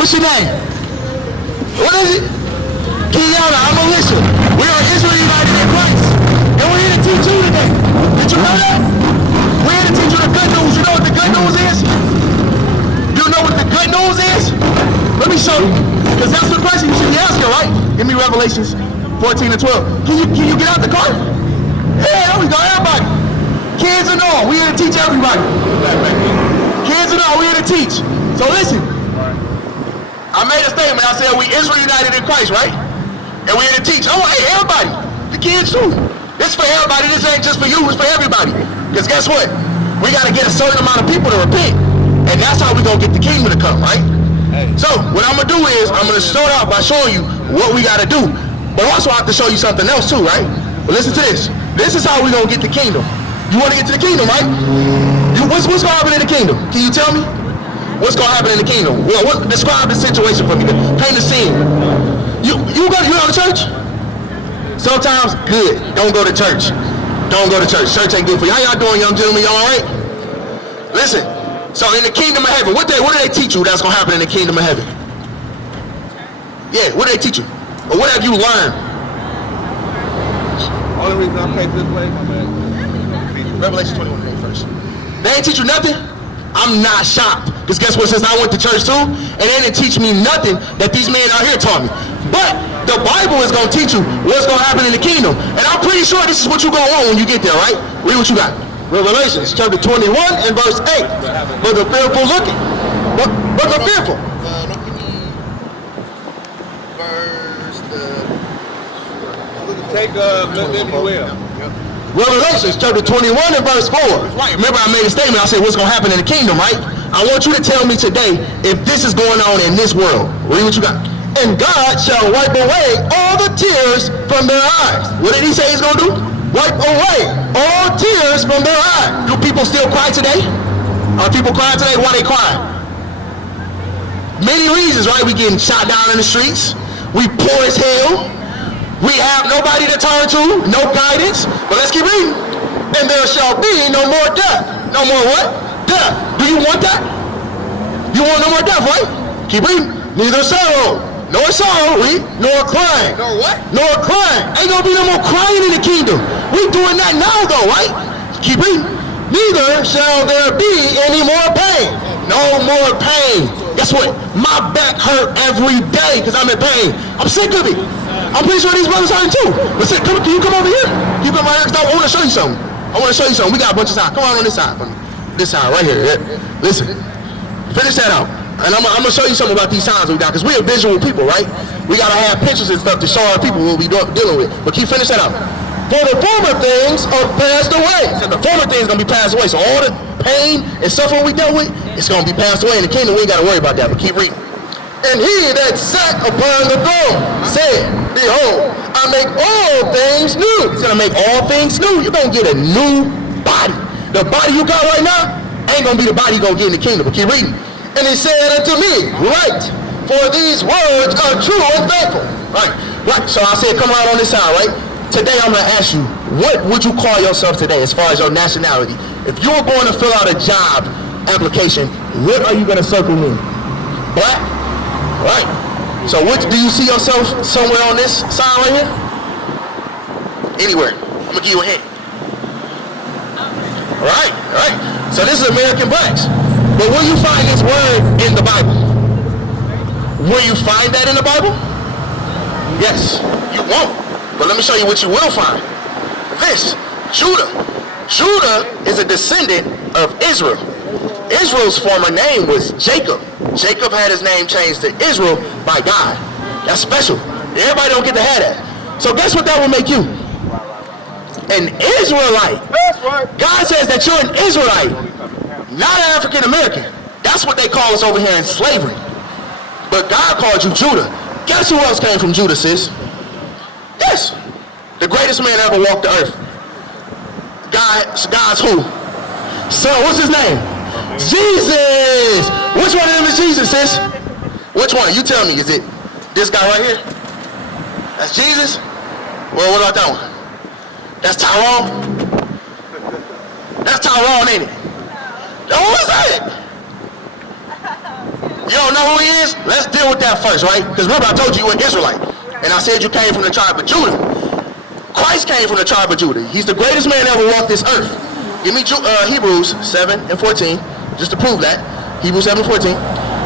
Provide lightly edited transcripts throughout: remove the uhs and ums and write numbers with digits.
What's your name? What is it? Kiana, I'm Alicia. We are Israel United in Christ. And we're here to teach you today. Did you know that? We're here to teach you the good news. You know what the good news is? You know what the good news is? Let me show you. Because that's the question you should be asking, right? Give me Revelations 14 and 12. Can you get out the car? Yeah, there we go, everybody. Kids and all, we here to teach everybody. Kids and all, we here to teach. So listen. I made a statement. I said we Israel United in Christ, right? And we're here to teach. Oh, hey, everybody. The kids too. This for everybody. This ain't just for you. It's for everybody. Because guess what? We got to get a certain amount of people to repent. And that's how we going to get the kingdom to come, right? Hey. So what I'm going to do is I'm going to start out by showing you what we got to do. But also I have to show you something else too, right? But listen to this. This is how we going to get the kingdom. You want to get to the kingdom, right? What's going to happen in the kingdom? Can you tell me? What's going to happen in the kingdom? Well, describe the situation for me. Paint the scene. You go to church? Sometimes, good. Don't go to church. Don't go to church. Church ain't good for you. How y'all doing, young gentlemen? Y'all all right? Listen. So in the kingdom of heaven, what do they teach you that's going to happen in the kingdom of heaven? Yeah, what do they teach you? Or what have you learned? Only reason I face this way, my man. Revelation 21 first. They ain't teach you nothing? I'm not shocked. Because guess what, since I went to church too, and they didn't teach me nothing that these men out here taught me. But the Bible is going to teach you what's going to happen in the kingdom. And I'm pretty sure this is what you're going to want when you get there, right? Read what you got. Revelations chapter 21 and verse 8. But the fearful looking. But the fearful. Take maybe you will. Revelations chapter 21 and verse 4. Right. Remember I made a statement. I said what's going to happen in the kingdom, right? I want you to tell me today if this is going on in this world. Read what you got. And God shall wipe away all the tears from their eyes. What did he say he's going to do? Wipe away all tears from their eyes. Do people still cry today? Are people crying today? Why they crying? Many reasons, right? We getting shot down in the streets. We poor as hell. We have nobody to turn to, no guidance. But let's keep reading. And there shall be no more death. No more what? Death. Do you want that? You want no more death, right? Keep reading. Neither sorrow, nor sorrow, read, nor crying. Nor what? Nor crying. Ain't gonna be no more crying in the kingdom. We doing that now though, right? Keep reading. Neither shall there be any more pain. No more pain. Guess what? My back hurt every day because I'm in pain. I'm sick of it. I'm pretty sure these brothers hurting too. But can you come over here? You come over here because I want to show you something. I want to show you something. We got a bunch of sides. Come on this side for me. This side right here. Yeah. Listen. Finish that out. And I'm going to show you something about these signs we got because we're visual people, right? We got to have pictures and stuff to show our people what we dealing with. But keep finish that out. For the former things are passed away. So the former things are going to be passed away. So all the pain and suffering we dealt with, it's going to be passed away. In the kingdom, we ain't got to worry about that. But keep reading. And he that sat upon the throne said, behold, I make all things new. He's going to make all things new. You're going to get a new body. The body you got right now ain't going to be the body you're going to get in the kingdom. But keep reading. And he said unto me, write, for these words are true and faithful. Right. So I said, come right on this side, right? Today I'm going to ask you, what would you call yourself today as far as your nationality? If you were going to fill out a job application, what are you going to circle in? Black? Right. So do you see yourself somewhere on this side right here? Anywhere. I'm going to give you a hint. Right. So this is American blacks. But will you find this word in the Bible? Will you find that in the Bible? Yes. You won't. But let me show you what you will find. This. Judah. Judah is a descendant of Israel. Israel's former name was Jacob. Jacob had his name changed to Israel by God. That's special. Everybody don't get to have that. So guess what that will make you? An Israelite. That's right. God says that you're an Israelite, not an African American. That's what they call us over here in slavery. But God called you Judah. Guess who else came from Judah, sis? Yes. The greatest man ever walked the earth. God's who? Son, what's his name? Jesus! Which one of them is Jesus, sis? Which one? You tell me. Is it this guy right here? That's Jesus? Well, what about that one? That's Tyrone? That's Tyrone, ain't it? Who is that? You don't know who he is? Let's deal with that first, right? Because remember, I told you you were an Israelite. And I said you came from the tribe of Judah. Christ came from the tribe of Judah. He's the greatest man ever walked this earth. Give me Hebrews 7 and 14, just to prove that. Hebrews 7 and 14.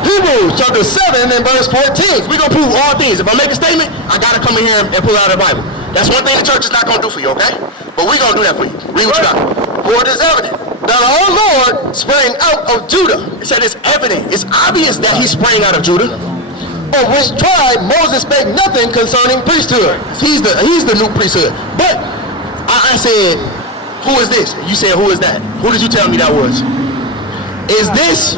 Hebrews chapter 7 and verse 14. We're going to prove all things. If I make a statement, I got to come in here and pull out the Bible. That's one thing the church is not going to do for you, okay? But we're going to do that for you. Read what you got. For it is evident that our Lord sprang out of Judah. It said it's evident. It's obvious that he sprang out of Judah. Of which tribe Moses spake nothing concerning priesthood. He's the new priesthood. But I said, who is this? You said, who is that? Who did you tell me that was? Is this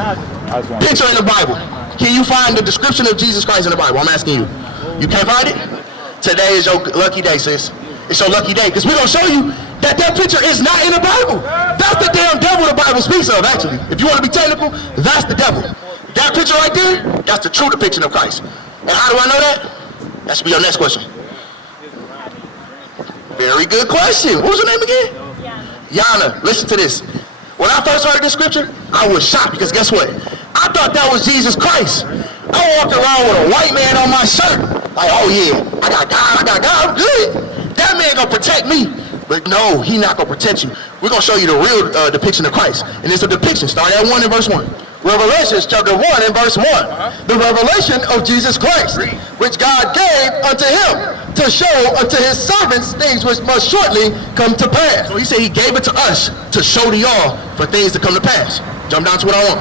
picture in the Bible? Can you find the description of Jesus Christ in the Bible? I'm asking you. You can't find it? Today is your lucky day, sis. It's your lucky day. Because we're going to show you that picture is not in the Bible. That's the damn devil the Bible speaks of, actually. If you want to be technical, that's the devil. That picture right there, that's the true depiction of Christ. And how do I know that? That should be your next question. Very good question. What was your name again? Yana. Listen to this. When I first heard this scripture, I was shocked because guess what? I thought that was Jesus Christ. I walked around with a white man on my shirt. Like, oh yeah, I got God, I'm good. That man gonna protect me. But no, he not gonna protect you. We're gonna show you the real depiction of Christ. And it's a depiction. Start at 1 in verse 1. Revelation chapter 1 and verse 1. The revelation of Jesus Christ, which God gave unto him to show unto his servants things which must shortly come to pass. So he said he gave it to us to show to y'all for things to come to pass. Jump down to what I want.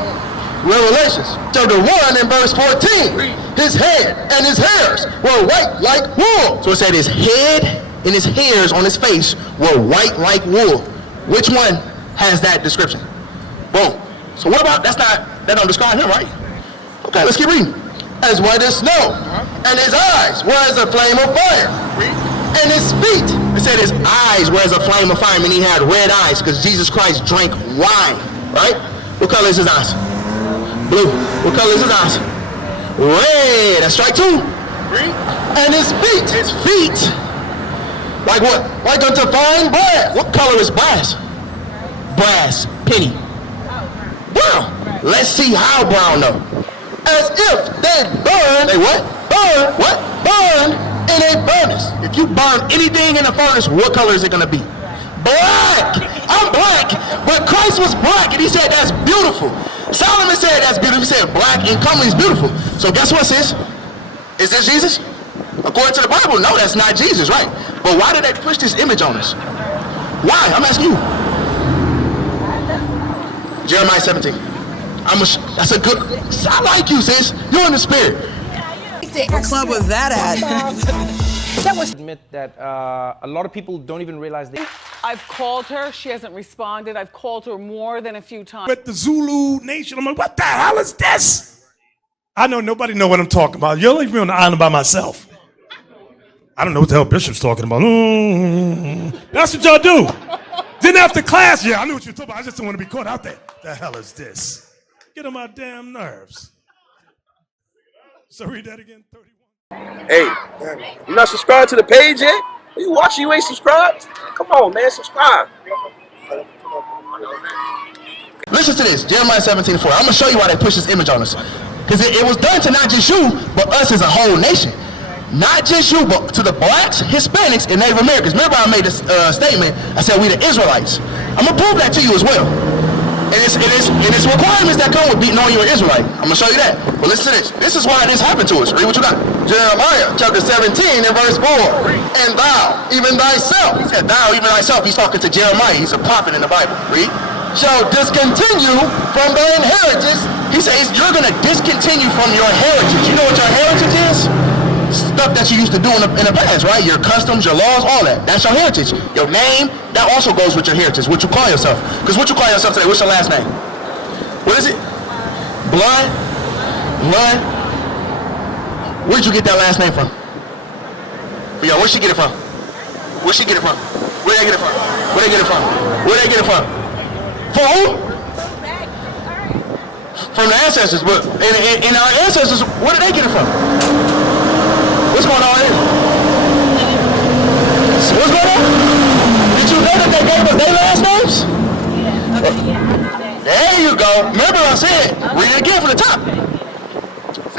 Revelations chapter 1 and verse 14. His head and his hairs were white like wool. So it said his head and his hairs on his face were white like wool. Which one has that description? Boom. So what about, that don't describe him, right? Okay, let's keep reading. As white as snow, and his eyes were as a flame of fire, and his feet, it said his eyes were as a flame of fire, and he had red eyes, because Jesus Christ drank wine, right? What color is his eyes? Blue. What color is his eyes? Red. That's strike 2. And his feet, like what? Like unto fine brass. What color is brass? Brass. Penny. Brown. Let's see how brown though. As if they burn. They what? Burn. What? Burn in a furnace. If you burn anything in a furnace, what color is it going to be? Black. I'm black. But Christ was black and he said that's beautiful. Solomon said that's beautiful. He said black and comely is beautiful. So guess what, sis? Is this Jesus? According to the Bible, no, that's not Jesus, right? But why did they push this image on us? Why? I'm asking you. Jeremiah 17. That's a good. I like you, sis. You're in the spirit. What club was that at? That was admit that a lot of people don't even realize they. I've called her. She hasn't responded. I've called her more than a few times. With the Zulu nation, I'm like, what the hell is this? I know nobody know what I'm talking about. You'll leave me on the island by myself. I don't know what the hell Bishop's talking about. That's what y'all do. Then after class, yeah, I knew what you were talking about. I just don't want to be caught out there. The hell is this? Get on my damn nerves. So read that again, 31. Hey, you not subscribed to the page yet? You watching, you ain't subscribed? Come on, man, subscribe. Listen to this, Jeremiah 17:4. I'm going to show you why they push this image on us. Because it was done to not just you, but us as a whole nation. Not just you, but to the blacks, Hispanics, and Native Americans. Remember I made a statement, I said we the Israelites. I'm going to prove that to you as well. And it's requirements that come with knowing you're an Israelite. I'm going to show you that. But listen to this. This is why this happened to us. Read what you got. Jeremiah chapter 17 and verse 4. And thou, even thyself. He said thou, even thyself. He's talking to Jeremiah. He's a prophet in the Bible. Read. Shall discontinue from thy inheritance. He says you're going to discontinue from your heritage. You know what your heritage is? Stuff that you used to do in the past, right? Your customs, your laws, all that. That's your heritage. Your name, that also goes with your heritage. What you call yourself. Because what you call yourself today, what's your last name? What is it? Blood? Blood? Where'd you get that last name from? Yo, where'd she get it from? Where'd she get it from? Where'd they get it from? Where'd they get it from? Where'd they get it from? From who? From the ancestors. But in our ancestors, where did they get it from? What's going on here? What's going on? Did you know that they gave us their last names? There you go. Remember I said, read it again from the top.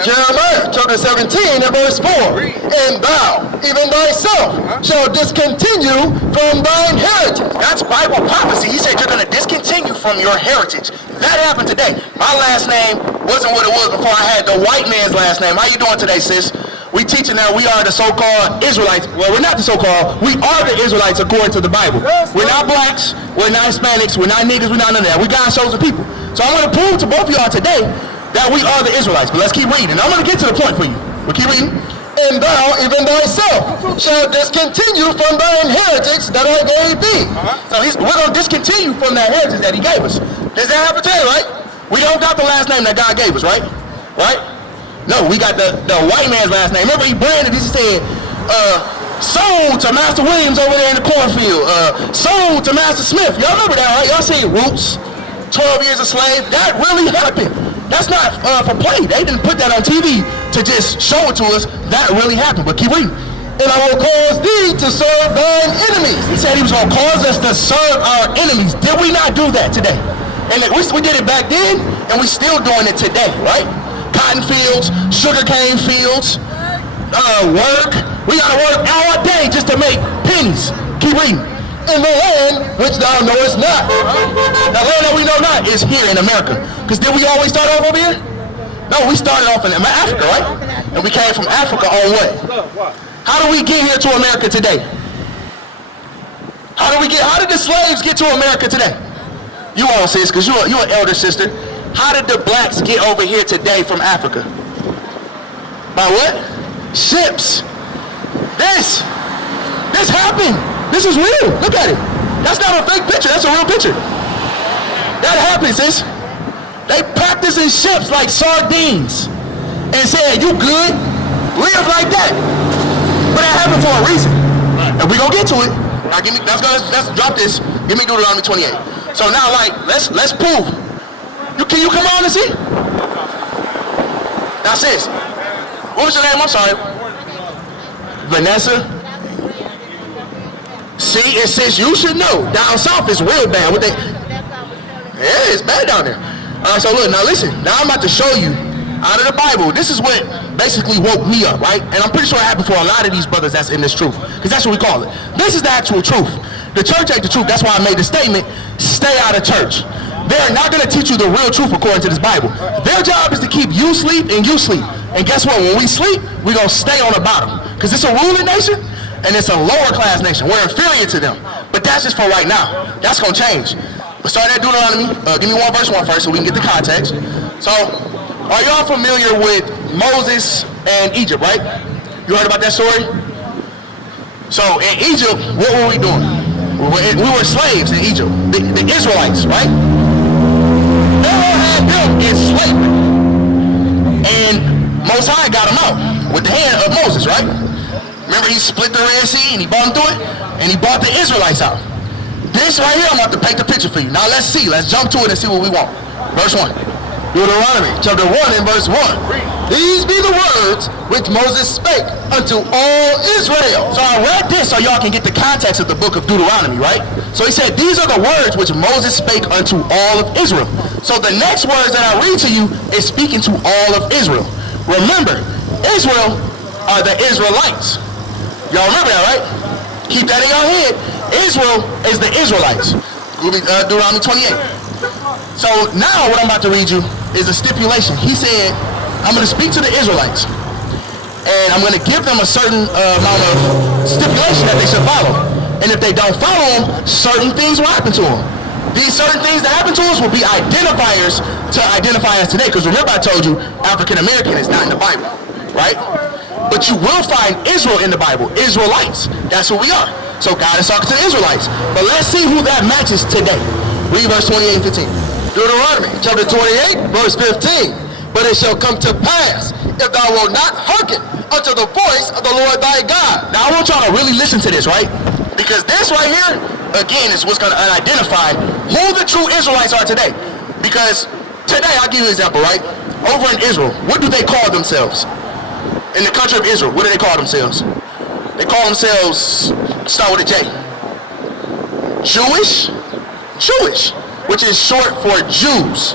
Jeremiah chapter 17 and verse 4. And thou, even thyself, shall discontinue from thine heritage. That's Bible prophecy. He said you're going to discontinue from your heritage. That happened today. My last name wasn't what it was before I had the white man's last name. How you doing today, sis? We teaching now we are the so-called Israelites. Well, we're not the so-called. We are the Israelites according to the Bible. We're not blacks. We're not Hispanics. We're not niggas. We're not none of that. We God's chosen people. So I'm going to prove to both of y'all today that we are the Israelites. But let's keep reading. I'm going to get to the point for you. We'll keep reading. And thou, even thyself, shall discontinue from thine heritage that I gave thee. So we're going to discontinue from that heritage that he gave us. Does that happen today, right? We don't got the last name that God gave us, right? Right? No, we got the white man's last name. Remember he branded this, he said, sold to Master Williams over there in the cornfield. Sold to Master Smith. Y'all remember that, right? Y'all seen Roots, 12 Years a Slave. That really happened. That's not for play. They didn't put that on TV to just show it to us. That really happened. But keep reading. And I will cause thee to serve thine enemies. He said he was going to cause us to serve our enemies. Did we not do that today? And we did it back then, and we still doing it today, right? Cotton fields, sugarcane fields, work. We got to work all day just to make pennies. Keep reading. In the land which thou knowest not. The land that we know not is here in America. Because did we always start off over here? No, we started off in Africa, right? And we came from Africa on what? How did we get here to America today? How did the slaves get to America today? You won't, sis, because you're an elder sister. How did the blacks get over here today from Africa? By what? Ships. This happened. This is real. Look at it. That's not a fake picture. That's a real picture. That happened, sis. They packed us in ships like sardines and said, you good? Live like that. But that happened for a reason. And we're going to get to it. Now let's drop this. Give me Deuteronomy 28. So now, let's prove. Can you come on and see? Now, sis, what was your name? I'm sorry. Vanessa? See, and sis, you should know. Down south is real bad. Yeah, it's bad down there. All right, so look, now listen. Now I'm about to show you out of the Bible. This is what basically woke me up, right? And I'm pretty sure it happened for a lot of these brothers that's in this truth. Because that's what we call it. This is the actual truth. The church ain't the truth. That's why I made the statement, stay out of church. They're not going to teach you the real truth according to this Bible. Their job is to keep you sleep and you sleep. And guess what? When we sleep, we're going to stay on the bottom. Because it's a ruling nation and it's a lower class nation. We're inferior to them. But that's just for right now. That's going to change. But start at Deuteronomy. Give me verse 1 first so we can get the context. So, are y'all familiar with Moses and Egypt, right? You heard about that story? So, in Egypt, what were we doing? We were slaves in Egypt. The Israelites, right? Pharaoh had them in slavery. And Most High got them out with the hand of Moses, right? Remember he split the Red Sea and he brought them through it? And he brought the Israelites out. This right here, I'm about to paint the picture for you. Now let's see. Let's jump to it and see what we want. Verse 1. Deuteronomy chapter 1 and verse 1. These be the words which Moses spake unto all Israel. So I read this so y'all can get the context of the book of Deuteronomy, right? So he said, these are the words which Moses spake unto all of Israel. So the next words that I read to you is speaking to all of Israel. Remember, Israel are the Israelites. Y'all remember that, right? Keep that in your head. Israel is the Israelites. Deuteronomy 28. So now what I'm about to read you is a stipulation. He said, I'm going to speak to the Israelites, and I'm going to give them a certain amount of stipulation that they should follow. And if they don't follow them, certain things will happen to them. These certain things that happen to us will be identifiers to identify us today. Because remember I told you, African American is not in the Bible, right? But you will find Israel in the Bible, Israelites. That's who we are. So God is talking to the Israelites. But let's see who that matches today. Read verse 28 and 15. Deuteronomy chapter 28, verse 15. But it shall come to pass, if thou wilt not hearken unto the voice of the Lord thy God. Now I want y'all to really listen to this, right? Because this right here, again, is what's going to identify who the true Israelites are today. Because today, I'll give you an example, right? Over in Israel, what do they call themselves? In the country of Israel, what do they call themselves? They call themselves, start with a J. Jewish, which is short for Jews.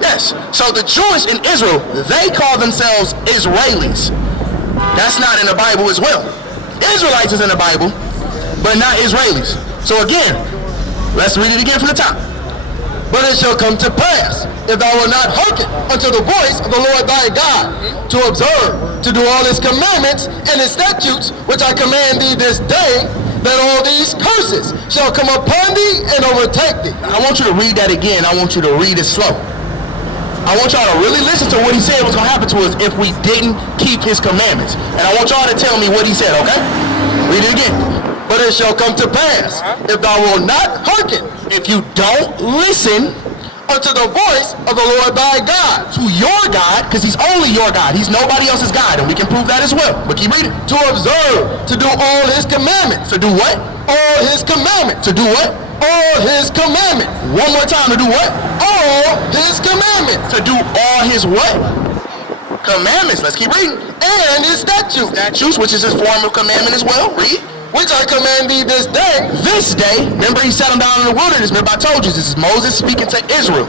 Yes. So the Jews in Israel, they call themselves Israelis. That's not in the Bible as well. Israelites is in the Bible, but not Israelis. So again, let's read it again from the top. But it shall come to pass, if thou wilt not hearken unto the voice of the Lord thy God, to observe, to do all his commandments and his statutes, which I command thee this day, that all these curses shall come upon thee and overtake thee. I want you to read that again. I want you to read it slow. I want y'all to really listen to what he said was going to happen to us if we didn't keep his commandments. And I want y'all to tell me what he said, okay? Read it again. But it shall come to pass, if thou wilt not hearken, if you don't listen unto the voice of the Lord thy God, to your God, because he's only your God. He's nobody else's God, and we can prove that as well. But keep reading. To observe, to do all his commandments. To do what? All his commandments. To do what? All his commandments. One more time. To do what? All his commandments. To do all his what? Commandments. Let's keep reading. And his statutes. Statutes, which is his form of commandment as well. Read. Which I command thee this day. This day. Remember he set them down in the wilderness. Remember I told you this is Moses speaking to Israel.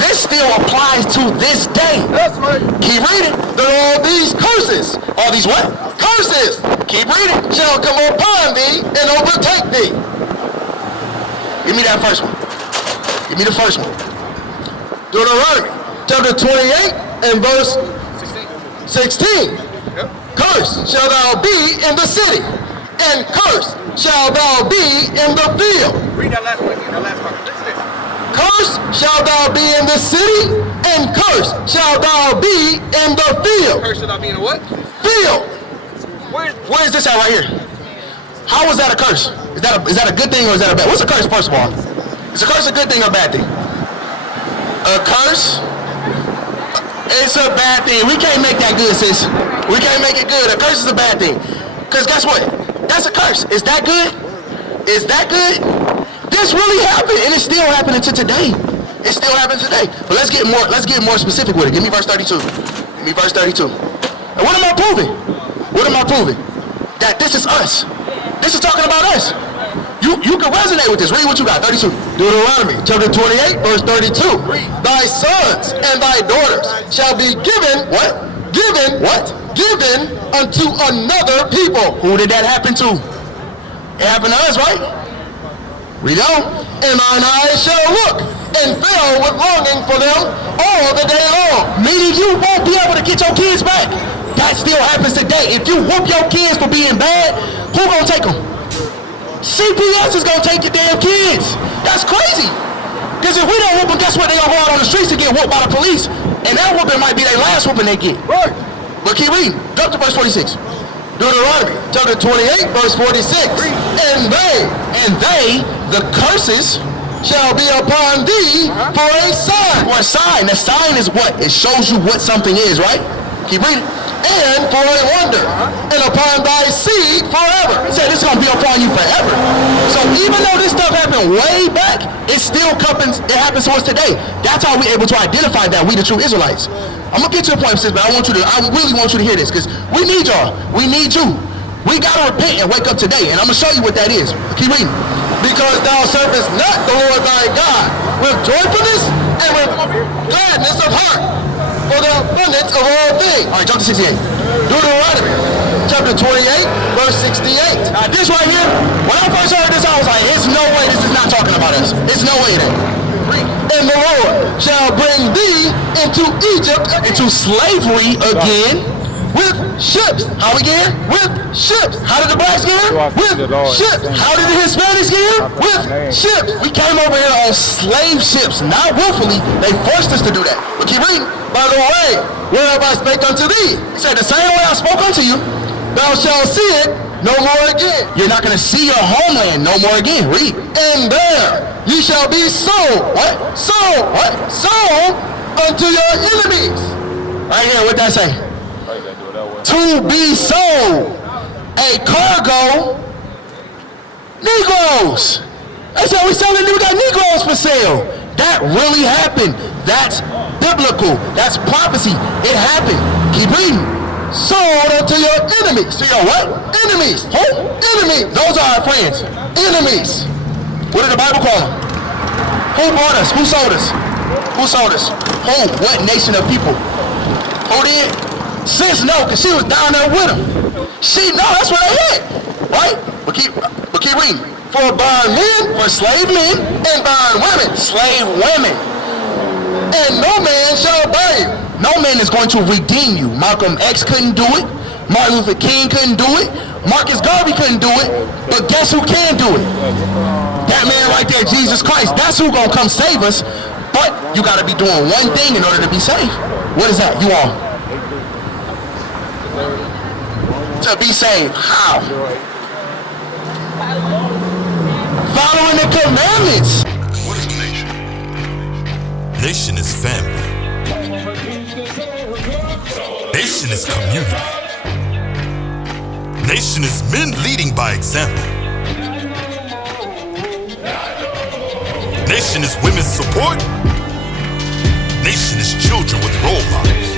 This still applies to this day. That's right. Keep reading. That all these curses. All these what? Curses. Keep reading. Shall come upon thee and overtake thee. Give me that first one. Give me the first one. Deuteronomy chapter 28 and verse 16. Yep. Cursed shall thou be in the city, and cursed shall thou be in the field. Read that last one again, that last part. Listen to this. Cursed shall thou be in the city, and cursed shall thou be in the field. Cursed shall thou be in the what? Field. Where is this at right here? How is that a curse? Is that a good thing or is that a bad? What's a curse, first of all? Is a curse a good thing or a bad thing? A curse? It's a bad thing. We can't make that good, sis. We can't make it good. A curse is a bad thing. Because guess what? That's a curse. Is that good? Is that good? This really happened, and it's still happening to today. It's still happening today. But let's get more specific with it. Give me verse 32. Give me verse 32. And what am I proving? What am I proving? That this is us. This is talking about us. You can resonate with this. Read what you got. 32. Deuteronomy chapter 28, verse 32. Thy sons and thy daughters shall be given what? Given what? Given unto another people. Who did that happen to? It happened to us, right? Read on. And mine eyes shall look and fill with longing for them all the day long. Meaning you won't be able to get your kids back. That still happens today. If you whoop your kids for being bad, who gonna take them? CPS is gonna take your damn kids. That's crazy. Because if we don't whoop them, guess what? They gonna go out on the streets and get whooped by the police. And that whooping might be their last whooping they get. Right. But keep reading. Go up to verse 46. Deuteronomy chapter 28, verse 46. And they, the curses shall be upon thee for a sign. For a sign. The sign is what? It shows you what something is, right? Keep reading. And for a wonder, and upon thy seed forever. He said this is going to be upon you forever. So even though this stuff happened way back, it still happens to us today. That's how we're able to identify that we the true Israelites. I'm going to get to a point, sis, but I really want you to hear this, because we need y'all. We need you. We got to repent and wake up today, and I'm going to show you what that is. Keep reading. Because thou servest not the Lord thy God with joyfulness and with gladness of heart, for the abundance of all things. All right, jump to 68. Deuteronomy chapter 28, verse 68. Now this right here, when I first heard this, I was like, it's no way this is not talking about us. It's no way that. And the Lord shall bring thee into Egypt, into slavery again, with ships. How again? With ships. How did the blacks get here? With ships. How did the Hispanics get here? With ships. We came over here on slave ships, not willfully. They forced us to do that. But keep reading. By the way, whereof I spake unto thee. He said, the same way I spoke unto you, thou shalt see it no more again. You're not going to see your homeland no more again. Read. And there ye shall be sold. What? Sold. What? Sold unto your enemies. Right here, what that say? To be sold. A cargo. Negroes. They said we got Negroes for sale. That really happened. That's biblical. That's prophecy. It happened. Keep reading. Sold unto your enemies. To your what? Enemies. Who? Enemies. Those are our friends. Enemies. What did the Bible call them? Who bought us? Who sold us? Who saw this? Who? What nation of people? Who did? Sis, no, because she was down there with him. She, no, that's what I had. Right? But keep reading. For bond men, for slave men, and bond women, slave women. And no man shall buy you. No man is going to redeem you. Malcolm X couldn't do it. Martin Luther King couldn't do it. Marcus Garvey couldn't do it. But guess who can do it? That man right there, Jesus Christ. That's who gonna come save us. But you gotta be doing one thing in order to be saved. What is that? You all. To be saved. How? Following the commandments. What is a nation? Nation is family. Nation is community. Nation is men leading by example. Nation is women's support. Nation is children with role models.